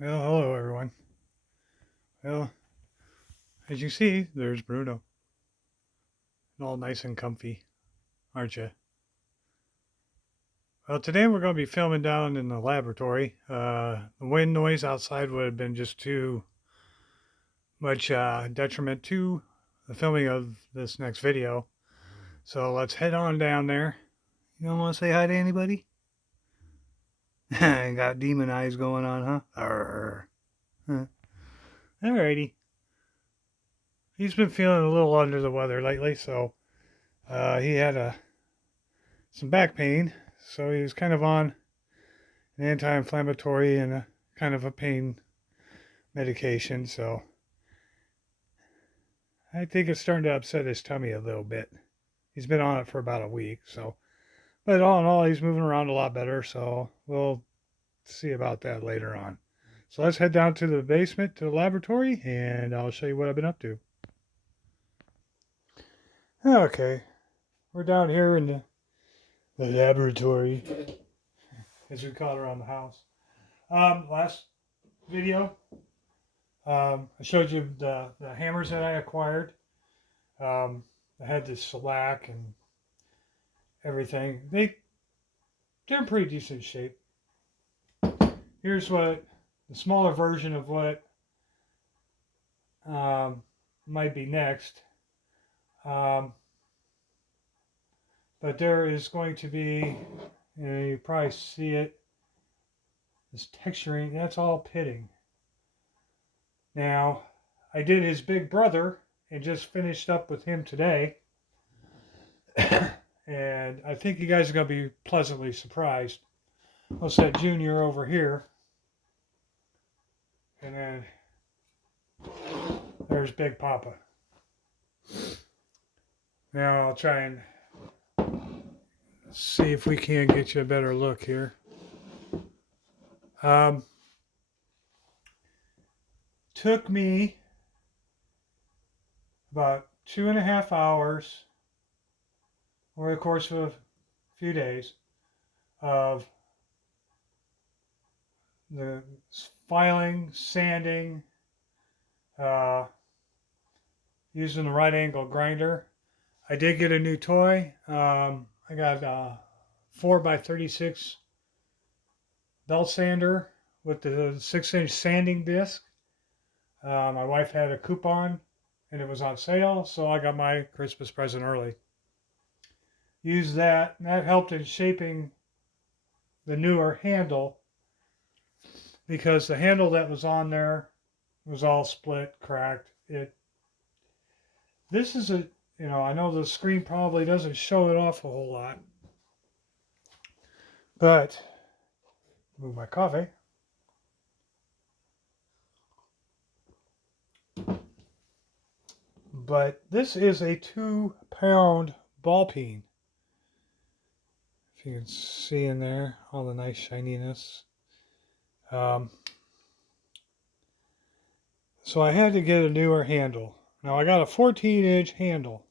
Well, hello everyone. Well, as you see, there's Bruno. All nice and comfy, aren't you? Well, today we're going to be filming down in the laboratory. The wind noise outside would have been just too much detriment to the filming of this next video. So let's head on down there. You don't want to say hi to anybody? Got demon eyes going on, huh? Arr. Huh. Alrighty. He's been feeling a little under the weather lately, so he had some back pain, so he was kind of on an anti-inflammatory and a kind of a pain medication. So I think it's starting to upset his tummy a little bit. He's been on it for about a week. So, but all in all, he's moving around a lot better. So we'll see about that later on. So let's head down to the basement to the laboratory, and I'll show you what I've been up to. Okay, we're down here in the laboratory, as we call it around the house. Last video, I showed you the hammers that I acquired. I had the shellac and everything. They're in pretty decent shape. Here's what the smaller version of what might be next. But there is going to be, you probably see it, this texturing. That's all pitting. Now, I did his big brother and just finished up with him today. And I think you guys are going to be pleasantly surprised. I'll set Junior over here. And then there's Big Papa. Now I'll try and see if we can get you a better look here. Took me about 2.5 hours over the course of a few days of the filing, sanding, using the right angle grinder. I did get a new toy. I got a 4x36 belt sander with the 6-inch sanding disc. My wife had a coupon and it was on sale, so I got my Christmas present early. Used that, and that helped in shaping the newer handle because the handle that was on there was all split, cracked. This is a, I know the screen probably doesn't show it off a whole lot, but move my coffee. But this is a 2-pound ball peen. If you can see in there all the nice shininess. So I had to get a newer handle. Now I got a 14-inch handle,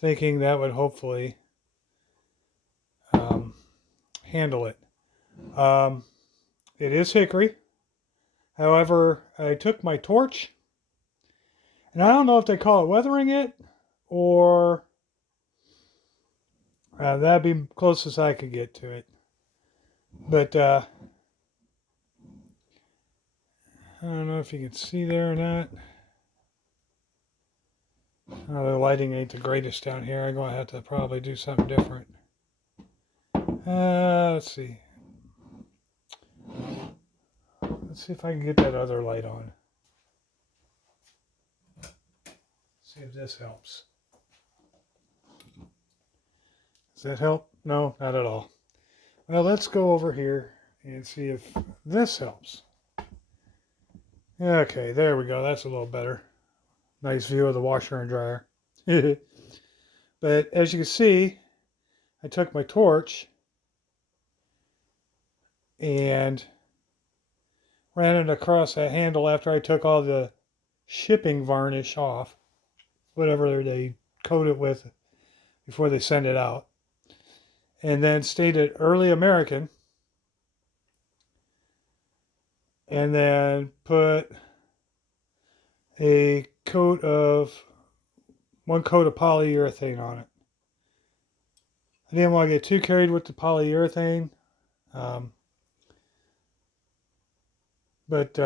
thinking that would hopefully handle it. It is hickory. However, I took my torch, and I don't know if they call it weathering it, or that'd be closest I could get to it. But I don't know if you can see there or not. The lighting ain't the greatest down here. I'm going to have to probably do something different. Let's see. Let's see if I can get that other light on. See if this helps. Does that help? No, not at all. Well, let's go over here and see if this helps. Okay, there we go. That's a little better. Nice view of the washer and dryer. But as you can see, I took my torch and ran it across that handle after I took all the shipping varnish off, whatever they coat it with before they send it out. And then stayed at Early American and then put a coat of one coat of polyurethane on it. I didn't want to get too carried with the polyurethane, um, but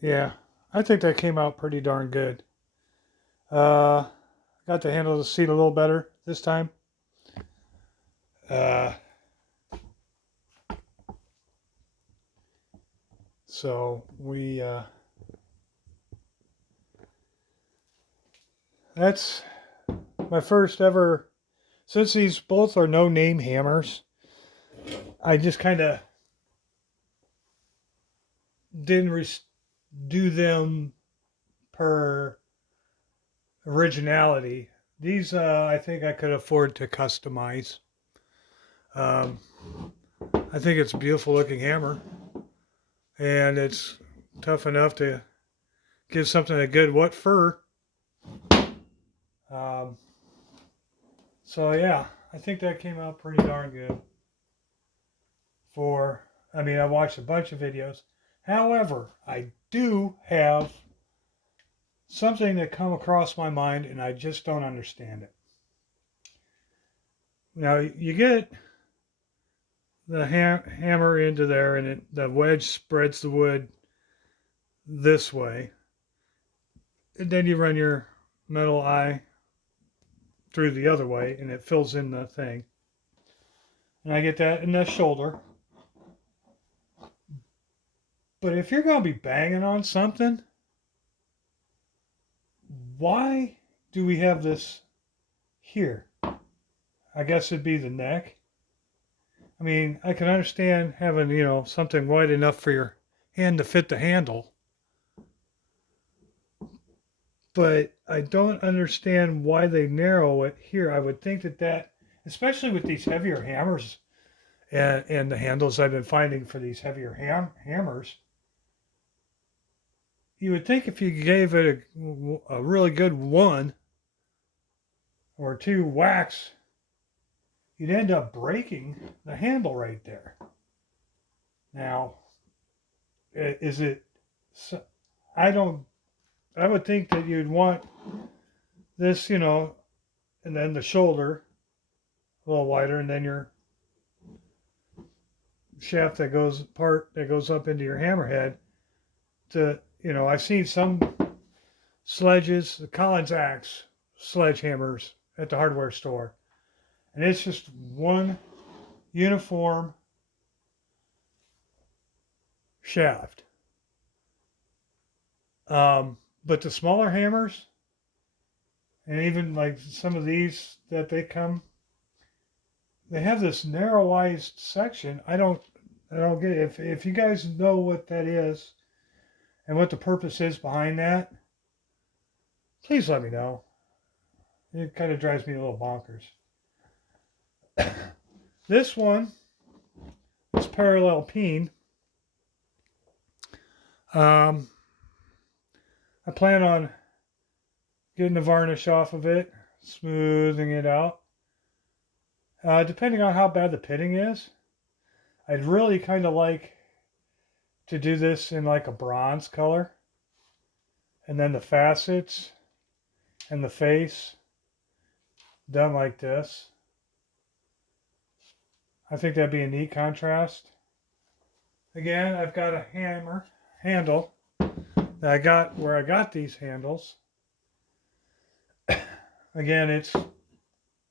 yeah, I think that came out pretty darn good. Got to handle the seat a little better this time. So that's my first ever, since these both are no name hammers, I just kind of didn't do them per originality. These I think I could afford to customize. Um, I think it's a beautiful looking hammer, and it's tough enough to give something a good what for. So yeah, I think that came out pretty darn good. I watched a bunch of videos. However, I do have something that come across my mind, and I just don't understand it. Now you get the hammer into there, and the wedge spreads the wood this way, and then you run your metal eye through the other way, and it fills in the thing. And I get that in the shoulder. But if you're going to be banging on something, why do we have this here? I guess it'd be the neck. I mean, I can understand having, something wide enough for your hand to fit the handle. But I don't understand why they narrow it here. I would think that especially with these heavier hammers and the handles I've been finding for these heavier hammers, you would think if you gave it a really good 1 or 2 whacks, you'd end up breaking the handle right there. Now, is it? I would think that you'd want this, and then the shoulder a little wider, and then your shaft that goes up into your hammerhead. I've seen some sledges, the Collins Axe sledgehammers at the hardware store, and it's just one uniform shaft. But the smaller hammers, and even like some of these that they have this narrowized section. I don't get it. If you guys know what that is and what the purpose is behind that, please let me know. It kind of drives me a little bonkers. This one is parallel peen. I plan on getting the varnish off of it, smoothing it out. Depending on how bad the pitting is, I'd really kind of like to do this in like a bronze color. And then the facets and the face done like this. I think that'd be a neat contrast. Again, I've got a handle that I got where I got these handles. Again, it's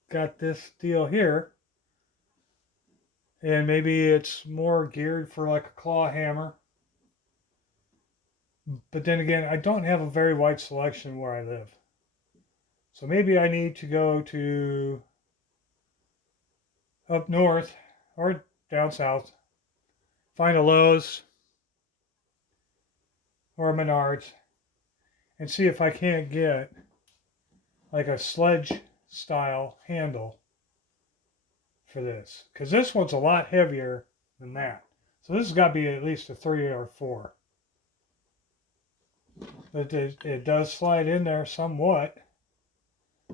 got this deal here. And maybe it's more geared for like a claw hammer. But then again, I don't have a very wide selection where I live. So maybe I need to go to up north or down south, find a Lowe's or a Menards, and see if I can't get like a sledge style handle for this. Because this one's a lot heavier than that. So this has got to be at least a 3 or 4. But it does slide in there somewhat.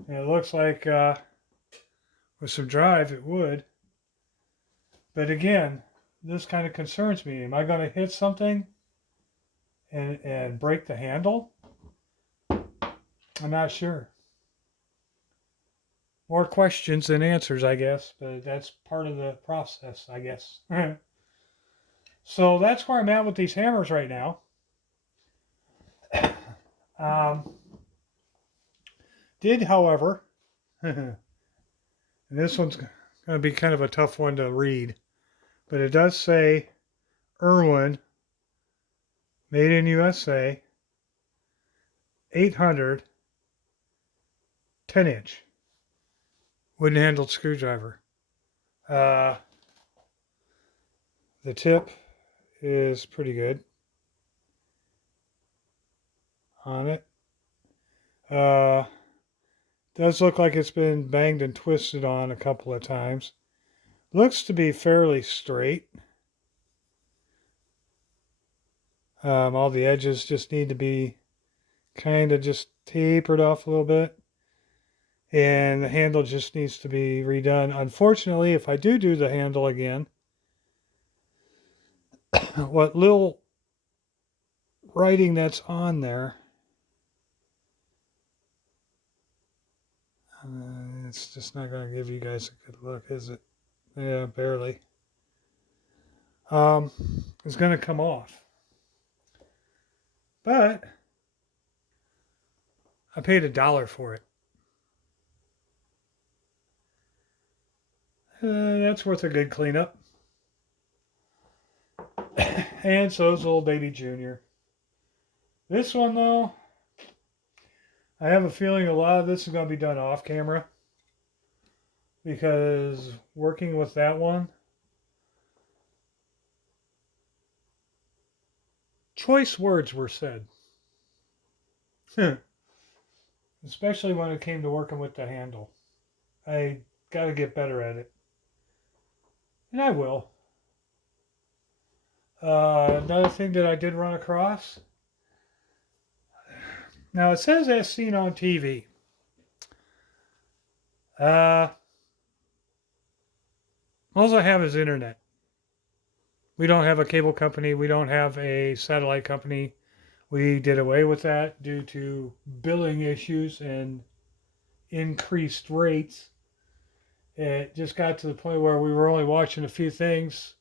And it looks like with some drive it would. But again, this kind of concerns me. Am I going to hit something and break the handle? I'm not sure. More questions than answers, I guess, but that's part of the process, I guess. So that's where I'm at with these hammers right now. Did, however, and this one's going to be kind of a tough one to read, but it does say Irwin, made in USA, 800, 10-inch, wooden handled screwdriver. The tip is pretty good on it. Does look like it's been banged and twisted on a couple of times. Looks to be fairly straight. All the edges just need to be kind of just tapered off a little bit. And the handle just needs to be redone. Unfortunately, if I do the handle again, what little writing that's on there, it's just not going to give you guys a good look, is it? Yeah, barely. It's going to come off. But I paid $1 for it. That's worth a good cleanup. And so is old baby Junior. This one, though, I have a feeling a lot of this is going to be done off camera. Because working with that one, choice words were said. Especially when it came to working with the handle. I got to get better at it. And I will. Another thing that I did run across. Now it says as seen on TV. All I have is internet. We don't have a cable company. We don't have a satellite company. We did away with that due to billing issues and increased rates. It just got to the point where we were only watching a few things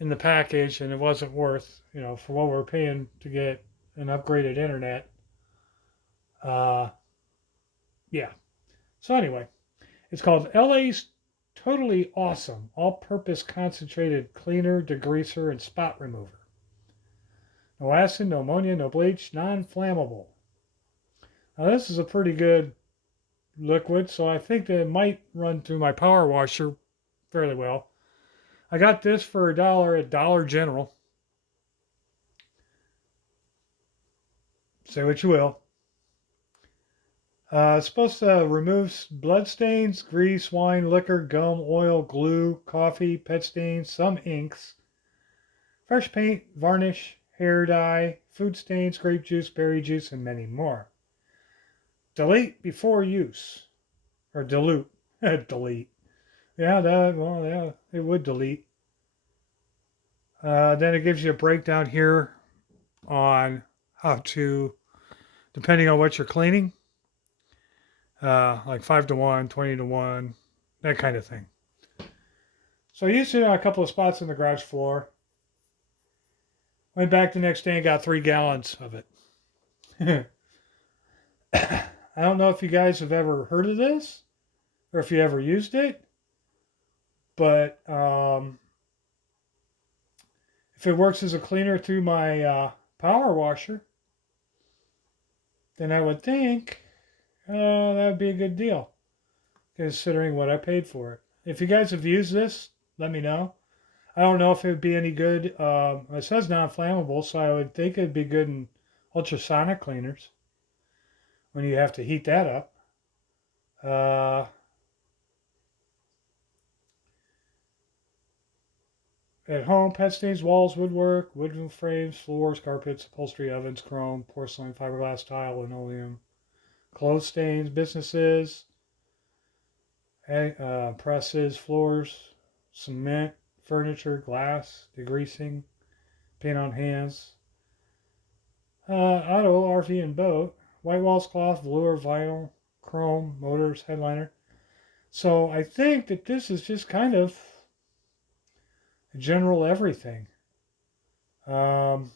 in the package, and it wasn't worth, for what we're paying to get an upgraded internet. Yeah. So anyway, it's called LA's Totally Awesome All-Purpose Concentrated Cleaner, Degreaser, and Spot Remover. No acid, no ammonia, no bleach, non-flammable. Now this is a pretty good liquid, so I think that it might run through my power washer fairly well. I got this for $1 at Dollar General. Say what you will. It's supposed to remove blood stains, grease, wine, liquor, gum, oil, glue, coffee, pet stains, some inks, fresh paint, varnish, hair dye, food stains, grape juice, berry juice, and many more. Delete before use. Or dilute. Delete. Yeah, it would delete. Then it gives you a breakdown here on how to, depending on what you're cleaning, like 5-to-1, 20-to-1, that kind of thing. So I used it on a couple of spots on the garage floor. Went back the next day and got 3 gallons of it. I don't know if you guys have ever heard of this or if you ever used it, but if it works as a cleaner through my power washer, then I would think that would be a good deal, considering what I paid for it. If you guys have used this, let me know. I don't know if it would be any good. It says non-flammable, so I would think it would be good in ultrasonic cleaners when you have to heat that up. At home, pet stains, walls, woodwork, wooden frames, floors, carpets, upholstery, ovens, chrome, porcelain, fiberglass, tile, linoleum, clothes stains, businesses, presses, floors, cement, furniture, glass, degreasing, paint on hands. Auto, RV, and boat. White walls, cloth, velour, vinyl, chrome, motors, headliner. So I think that this is just kind of general everything. Let's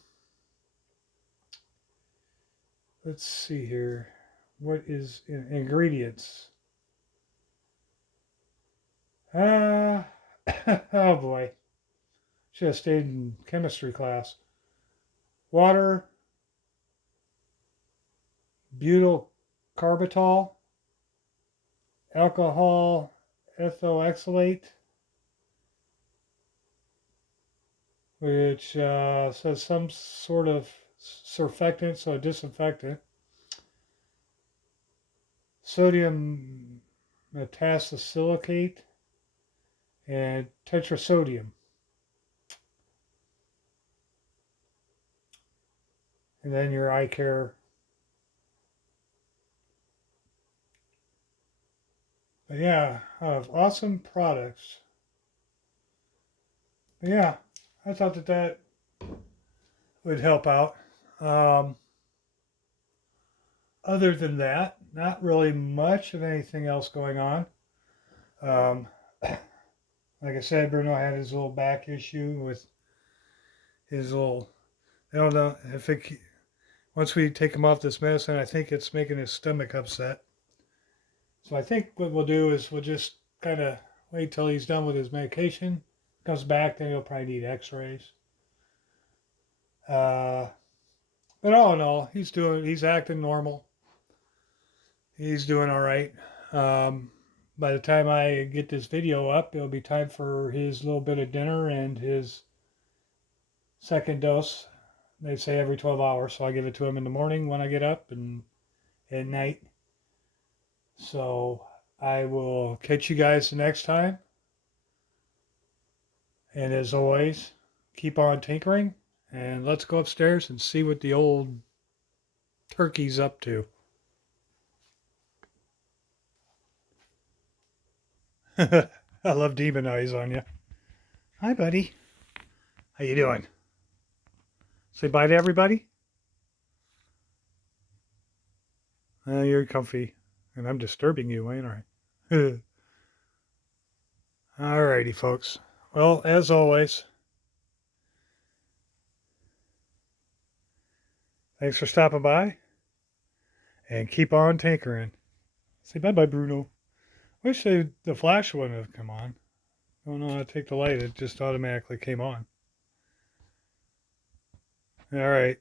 see here. What is ingredients? Oh boy. Should have stayed in chemistry class. Water, butyl carbitol, alcohol ethoxylate, which says some sort of surfactant, so a disinfectant. Sodium metasilicate and tetrasodium. And then your eye care. But yeah, awesome products. But yeah, I thought that would help out. Other than that, not really much of anything else going on. Um, like I said, Bruno had his little back issue with his little. I don't know if it. Once we take him off this medicine, I think it's making his stomach upset. So I think what we'll do is we'll just kind of wait till he's done with his medication, comes back, then he'll probably need X-rays. But all in all, he's acting normal. He's doing all right. By the time I get this video up, it'll be time for his little bit of dinner and his second dose. They say every 12 hours, so I give it to him in the morning when I get up and at night. So I will catch you guys the next time. And as always, keep on tinkering and let's go upstairs and see what the old turkey's up to. I love demon eyes on you. Hi, buddy. How you doing? Say bye to everybody. You're comfy, and I'm disturbing you, ain't I? Alrighty, folks. Well, as always, thanks for stopping by, and keep on tinkering. Say bye-bye, Bruno. Wish the flash wouldn't have come on. I don't know how to take the light. It just automatically came on. All right.